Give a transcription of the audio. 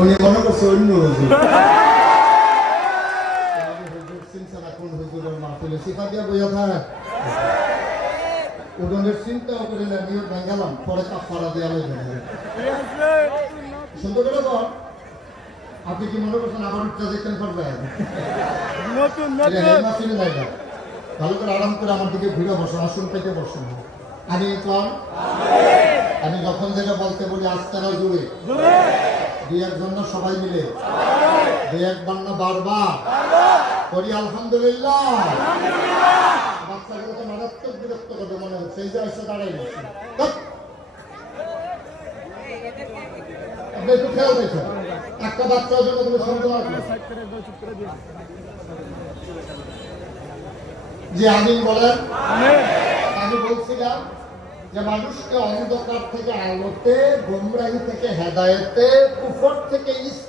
উনি মনে করছে অন্য হুজুর মাহফিলে সিফা দিয়া বইয়া থাক উদনের চিন্তাও করে না নিয়ে ভেঙালাম পরে কাফারা দেওয়া হয়ে সুন্দর করে বল আপনি কি মনে করছেন আবার উঠতে যেতেন পারবেন ভালো করে আরাম করে আমার দিকে ঘুরে বসো আসন পেতে বসো আমি কম আমি যখন যেটা বলতে বলি আস্তারা জুড়ে দুই একজন না সবাই মিলে দুই একবার না বারবার করি আলহামদুলিল্লাহ বাচ্চাগুলো তো মারাত্মক বিরক্ত করবে মনে হচ্ছে এই যে এসে দাঁড়াই গেছে আপনি একটু খেয়াল রেখেন একটা বাচ্চার জন্য তুমি শুনতে পারবে যে আমিন বলেন আমি বলছিলাম যে মানুষকে অন্ধকার থেকে আলোতে গোমরাহি থেকে হেদায়েতে কুফর থেকে ইসলাম